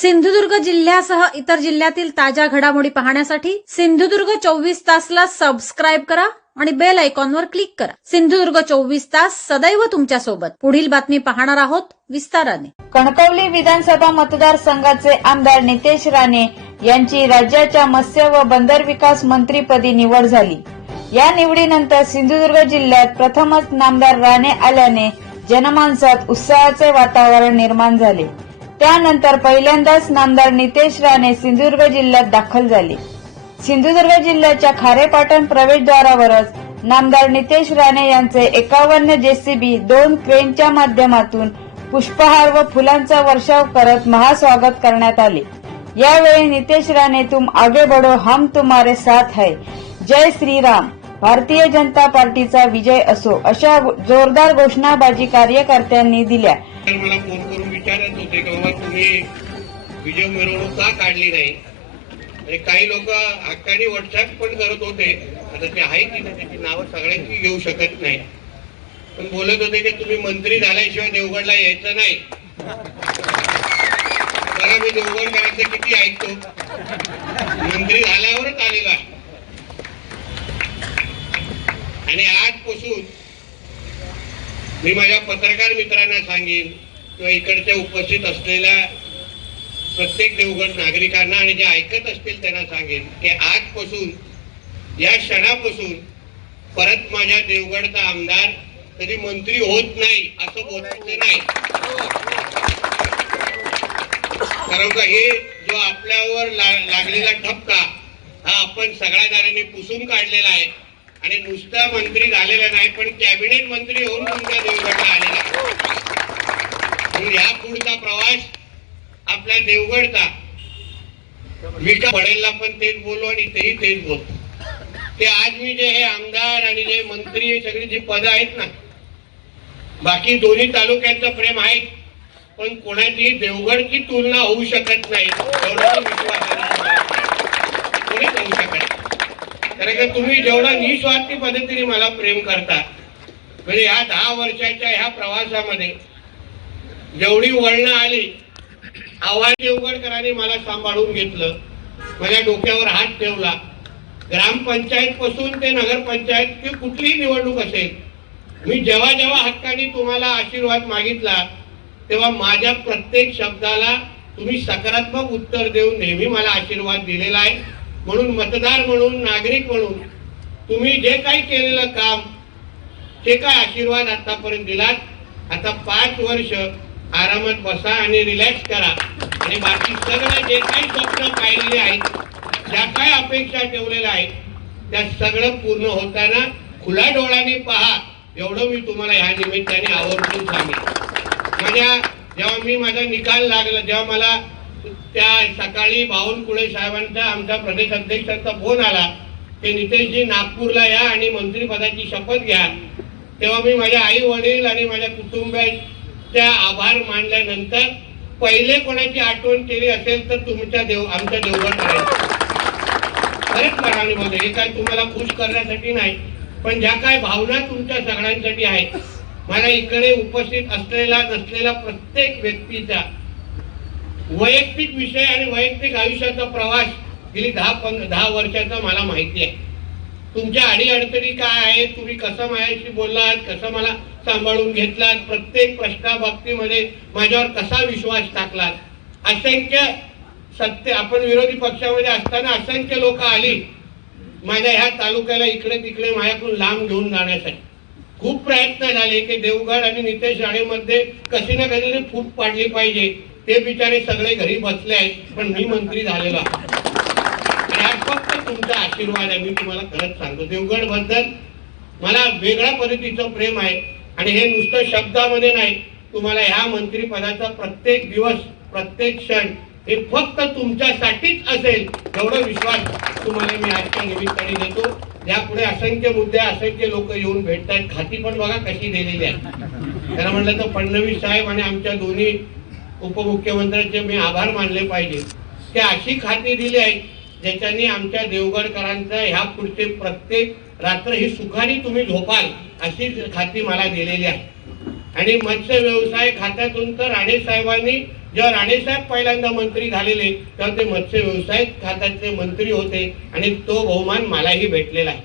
सिंधुदुर्ग जिल्ह्यासह इतर जिल्ह्यातील ताज्या घडामोडी पाहण्यासाठी सिंधुदुर्ग चोवीस तासला सबस्क्राईब करा आणि बेल आयकॉनवर क्लिक करा. सिंधुदुर्ग चोवीस तास सदैव तुमच्यासोबत पुढील बातमी पाहणार आहोत विस्ताराने. कणकवली विधानसभा मतदारसंघाचे आमदार नितेश राणे यांची राज्याच्या मत्स्य व बंदर विकास मंत्रीपदी निवड झाली. या निवडीनंतर सिंधुदुर्ग जिल्ह्यात प्रथमच नामदार राणे आल्याने जनमानसात उत्साहाचे वातावरण निर्माण झाले. त्यानंतर पहिल्यांदाच नामदार नितेश राणे सिंधुदुर्ग जिल्ह्यात दाखल झाले. सिंधुदुर्ग जिल्ह्याच्या खारेपाटण प्रवेशद्वारावरच नामदार नितेश राणे यांचे एकावन्न जेसीबी दोन क्रेनच्या माध्यमातून पुष्पहार व फुलांचा वर्षाव करत महास्वागत करण्यात आले. यावेळी नितेश राणे तुम आगे बढो हम तुम्हारे साथ है. जय श्रीराम. भारतीय जनता पार्टीचा विजय असो अशा जोरदार घोषणाबाजी कार्यकर्त्यांनी दिल्या. विचारत होते की बाबा तुम्ही विजय मिरवणूक का काढली नाही. आणि काही लोक हक्काने व्हॉट्सअप पण करत होते. आता ते आहे की नाही त्याची नावं सगळ्यांची घेऊ शकत नाही. पण बोलत होते की तुम्ही मंत्री झाल्याशिवाय देवगडला यायचं नाही. बरं मी देवगड करायचं किती ऐकतो. मंत्री झाल्यावरच आलेला. आणि आजपासून मी माझ्या पत्रकार मित्रांना सांगेन किंवा इकडच्या उपस्थित असलेल्या प्रत्येक देवगड नागरिकांना आणि जे ऐकत असतील त्यांना सांगेन की आजपासून या क्षणापासून परत माझ्या देवगडचा आमदार कधी मंत्री होत नाही असं बोलायचं नाही कारण का हे जो आपल्यावर लागलेला ठपका हा आपण सगळ्या जणांनी पुसून काढलेला आहे आणि नुसता मंत्री झालेला नाही पण कॅबिनेट मंत्री होऊन तुमच्या देवगडला आलेला आहे. म्हणून या पुढचा प्रवास आपल्या देवगडचा. मी का पडेलला पण तेच बोलू आणि तेही तेच बोलतो. ते आज मी जे हे आमदार आणि जे मंत्री हे सगळी जी पदं आहेत ना बाकी दोन्ही तालुक्यांचं प्रेम आहे पण कोणाची देवगडची तुलना होऊ शकत नाही. कोणीच होऊ शकत कारण का तुम्ही जेवढा निस्वार्थी पद्धतीने मला प्रेम करता म्हणजे ह्या दहा वर्षाच्या ह्या प्रवासामध्ये जेवढी वळणं आली आव्हान देवगडकरांनी मला सांभाळून घेतलं. माझ्या डोक्यावर हात ठेवला. ग्रामपंचायत पासून ते नगरपंचायत की कुठलीही निवडणूक असेल मी जेव्हा जेव्हा हक्काने तुम्हाला आशीर्वाद मागितला तेव्हा माझ्या प्रत्येक शब्दाला तुम्ही सकारात्मक उत्तर देऊन नेहमी मला आशीर्वाद दिलेला आहे. म्हणून मतदार म्हणून नागरिक म्हणून तुम्ही जे काही केलेलं काम ते काय आशीर्वाद आतापर्यंत दिलात आता पाच वर्ष आरामात बसा आणि रिलॅक्स करा. आणि बाकी सगळं जे काही स्वप्न पाहिलेले आहेत ज्या काय अपेक्षा ठेवलेल्या आहेत त्या सगळं पूर्ण होताना खुल्या डोळ्याने पहा. एवढं मी तुम्हाला ह्या निमित्ताने आवर्जून सांगेन. माझ्या जेव्हा मी माझा निकाल लागला जेव्हा मला त्या सकाळी बावनकुळे साहेबांचा आमच्या प्रदेश अध्यक्षांचा फोन आला की नितेशजी नागपूरला या आणि मंत्रिपदाची शपथ घ्या. तेव्हा मी माझ्या आई वडील आणि माझ्या त्या आभार मानल्यानंतर पहिले कोणाची आठवण केली असेल तर तुमच्या देव आमच्या देवघर करायचं. खरंच मनाने बोलतो हे काय तुम्हाला खुश करण्यासाठी नाही पण ज्या काय भावना तुमच्या सगळ्यांसाठी आहेत मला इकडे उपस्थित असलेला नसलेला प्रत्येक व्यक्तीचा वैयक्तिक विषय आणि वैयक्तिक आयुष्याचा प्रवास गेली दहा पंध दहा वर्षाचा मला माहिती आहे. तुमच्या अडीअडचणी काय आहेत तुम्ही कसं माझ्याशी बोललात कसं मला सांभाळून घेतलात प्रत्येक प्रश्नाबाबतीमध्ये माझ्यावर कसा विश्वास टाकलात? असंख्य सत्य आपण विरोधी पक्षामध्ये असताना असंख्य लोक आली माझ्या ह्या तालुक्याला इकडे तिकडे माझ्याकडून लांब घेऊन जाण्यासाठी. खूप प्रयत्न झाले की देवगड आणि नितेश राणेमध्ये कशी ना कधी फूट पाडली पाहिजे ते बिचारे सगळे घरी बसले आहेत पण मी मंत्री झालेलो आहे. फक्त तुमचा आशीर्वाद आहे मी तुम्हाला खरंच सांगतो. देवगडबद्दल मला वेगळ्या पद्धतीचं प्रेम आहे. आणि हे नुसतं शब्दामध्ये नाही तुम्हाला ह्या मंत्रीपदाचा प्रत्येक दिवस प्रत्येक क्षण हे फक्त तुमच्यासाठीच असेल एवढा विश्वास तुम्हाला मी आजच्या निमित्ताने देतो. यापुढे असंख्य मुद्दे असंख्य लोक येऊन भेटतात. खाती पण बघा कशी दिलेली आहे. त्याला म्हटलं तर फडणवीस साहेब आणि आमच्या दोन्ही उपमुख्यमंत्र्यांचे मी आभार मानले पाहिजे. ते अशी खाती दिली आहेत ज्याच्यानी आमच्या देवगडकरांचा ह्या पुढचे प्रत्येक रात्र ही सुखाने तुम्ही झोपाल. अशी खाती मला दिलेली आहे. आणि मत्स्य व्यवसाय खात्यातून तर राणे साहेबांनी जेव्हा राणेसाहेब पहिल्यांदा मंत्री झालेले तेव्हा ते मत्स्य व्यवसाय खात्याचे मंत्री होते आणि तो बहुमान मलाही भेटलेला आहे.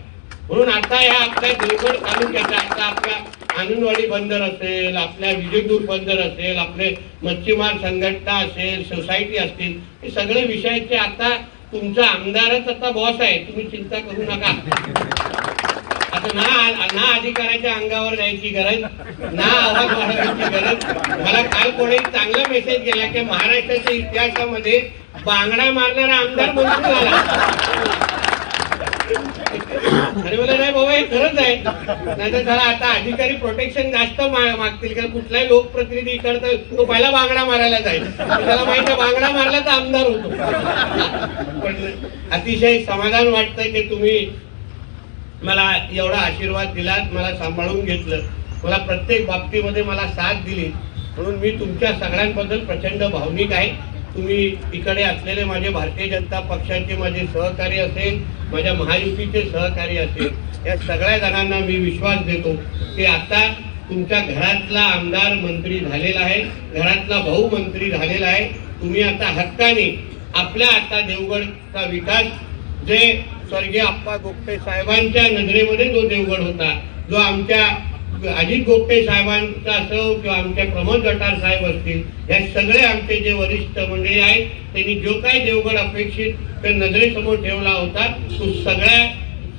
म्हणून आता या आपल्या देवगड तालुक्याचा आता आपल्या आनंदवाडी बंदर असेल आपल्या विजयदूर बंदर असेल आपले मच्छीमार संघटना असेल सोसायटी असतील हे सगळे विषयाचे आता तुमचा आमदारच आता बॉस आहे. तुम्ही चिंता करू नका. आता ना ना अधिकाऱ्याच्या अंगावर जायची गरज ना आवाज वाढवायची गरज. मला काल कोणी चांगला मेसेज गेला की महाराष्ट्राच्या इतिहासामध्ये बांगडा मारणारा आमदार मंत्री झाला. अरे बोला नाही बाबा हे खरंच आहे. नाही तर त्याला आता अधिकारी प्रोटेक्शन जास्त मागतील कारण कुठलाही लोकप्रतिनिधी इकडं तो पहिला बांगडा मारायला जाईल. त्याला माहीत आहे, बांगडा मारला तर आमदार होतो. पण अतिशय समाधान वाटतंय की तुम्ही मला एवढा आशीर्वाद दिलात मला सांभाळून घेतलं. मला प्रत्येक बाबतीमध्ये मला साथ दिली. म्हणून मी तुमच्या सगळ्यांबद्दल प्रचंड भावनिक आहे. तुम्ही इकडे असलेले माझे भारतीय जनता पक्षाचे माझे सहकारी असेल माझ्या महायुतीचे सहकारी असेल या सगळ्या जणांना मी विश्वास देतो की आता तुमच्या घरातला आमदार मंत्री झालेला आहे घरातला भाऊ मंत्री झालेला आहे. तुम्ही आता हक्काने आपल्या आता देवगडचा विकास जे स्वर्गीय आप्पा गोपटे साहेबांच्या नजरेमध्ये जो देवगड होता. जो आमच्या अजित गोपटे साहेबांचा असो किंवा आमच्या प्रमोद गटार साहेब असतील या सगळे आमचे जे वरिष्ठ मंडळी आहेत त्यांनी जो काही देवगड अपेक्षित त्या नजरेसमोर ठेवला होता तो सगळ्या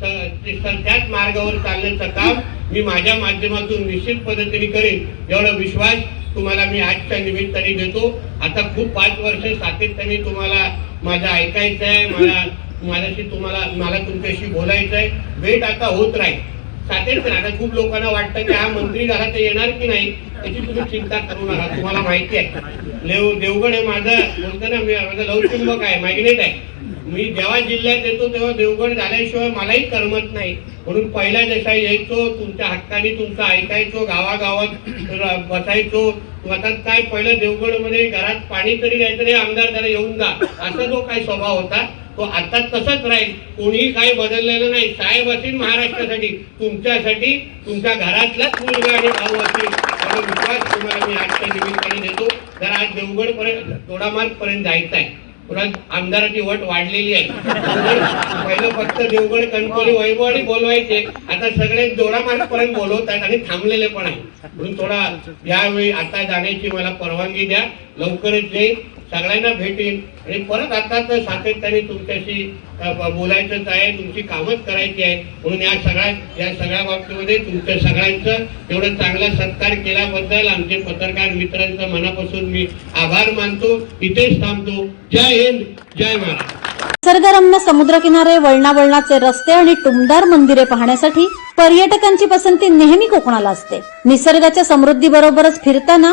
त्याच मार्गावर चालण्याचं काम मी माझ्या माध्यमातून निश्चित पद्धतीने करेन. एवढा विश्वास तुम्हाला मी आजच्या निमित्ताने देतो. आता खूप पाच वर्ष सातत्याने तुम्हाला माझं ऐकायचं आहे मला माझ्याशी तुम्हाला मला तुमच्याशी बोलायचं आहे. भेट आता होत राहील सातेच आता खूप लोकांना वाटतं की हा मंत्री झाला तर येणार की नाही त्याची तुम्ही चिंता करू नका. तुम्हाला माहिती आहे. देव देवगड हे माझं बोलतो ना मी माझं लवचुंबक आहे मॅग्नेट आहे. मी जेव्हा जिल्ह्यात येतो तेव्हा देवगड झाल्याशिवाय मलाही करमत नाही. म्हणून पहिल्या जसा यायचो तुमच्या हक्काने तुमचं ऐकायचो गावागावात बसायचो. आता काय पहिलं देवगडमध्ये घरात पाणी तरी द्यायचं रे आमदार त्याला येऊन जा. असा जो काही स्वभाव होता तो आता तसंच राहील. कोणीही काही बदललेलं नाही. साहेब असतील महाराष्ट्रासाठी तुमच्यासाठी तुमच्या घरातलाच मुलगा आणि भाऊ असतील. एवढा विश्वास तुम्हाला मी आजच्या निमित्ताने देतो. तर आज देवगडपर्यंत पर्यंत जायचं आहे. पुन्हा आमदाराची वट वाढलेली आहे. पहिलं फक्त देवगड कणकोली आणि बोलवायचे. आता सगळे जोडामार्ग पर्यंत बोलवत आहेत आणि थांबलेले पण आहे. म्हणून थोडा यावेळी आता जाण्याची मला परवानगी द्या. लवकरच येईल. सगळ्यांना भेटेल. आणि परत आता तर सातत्याने तुमच्याशी बोलायचंच आहे तुमची कामच करायची आहे. म्हणून या सगळ्या या सगळ्या बाबतीमध्ये तुमच्या सगळ्यांचं एवढं चांगला सत्कार केल्याबद्दल आमचे पत्रकार मित्रांचं मनापासून मी आभार मानतो. इथेच थांबतो. जय हिंद जय महाराज निसर्गरम्य समुद्रकिनारे वळणावळणाचे रस्ते आणि टुमदार मंदिरे पाहण्यासाठी पर्यटकांची पसंती नेहमी कोकणाला असते. निसर्गाच्या समृद्धीबरोबरच फिरताना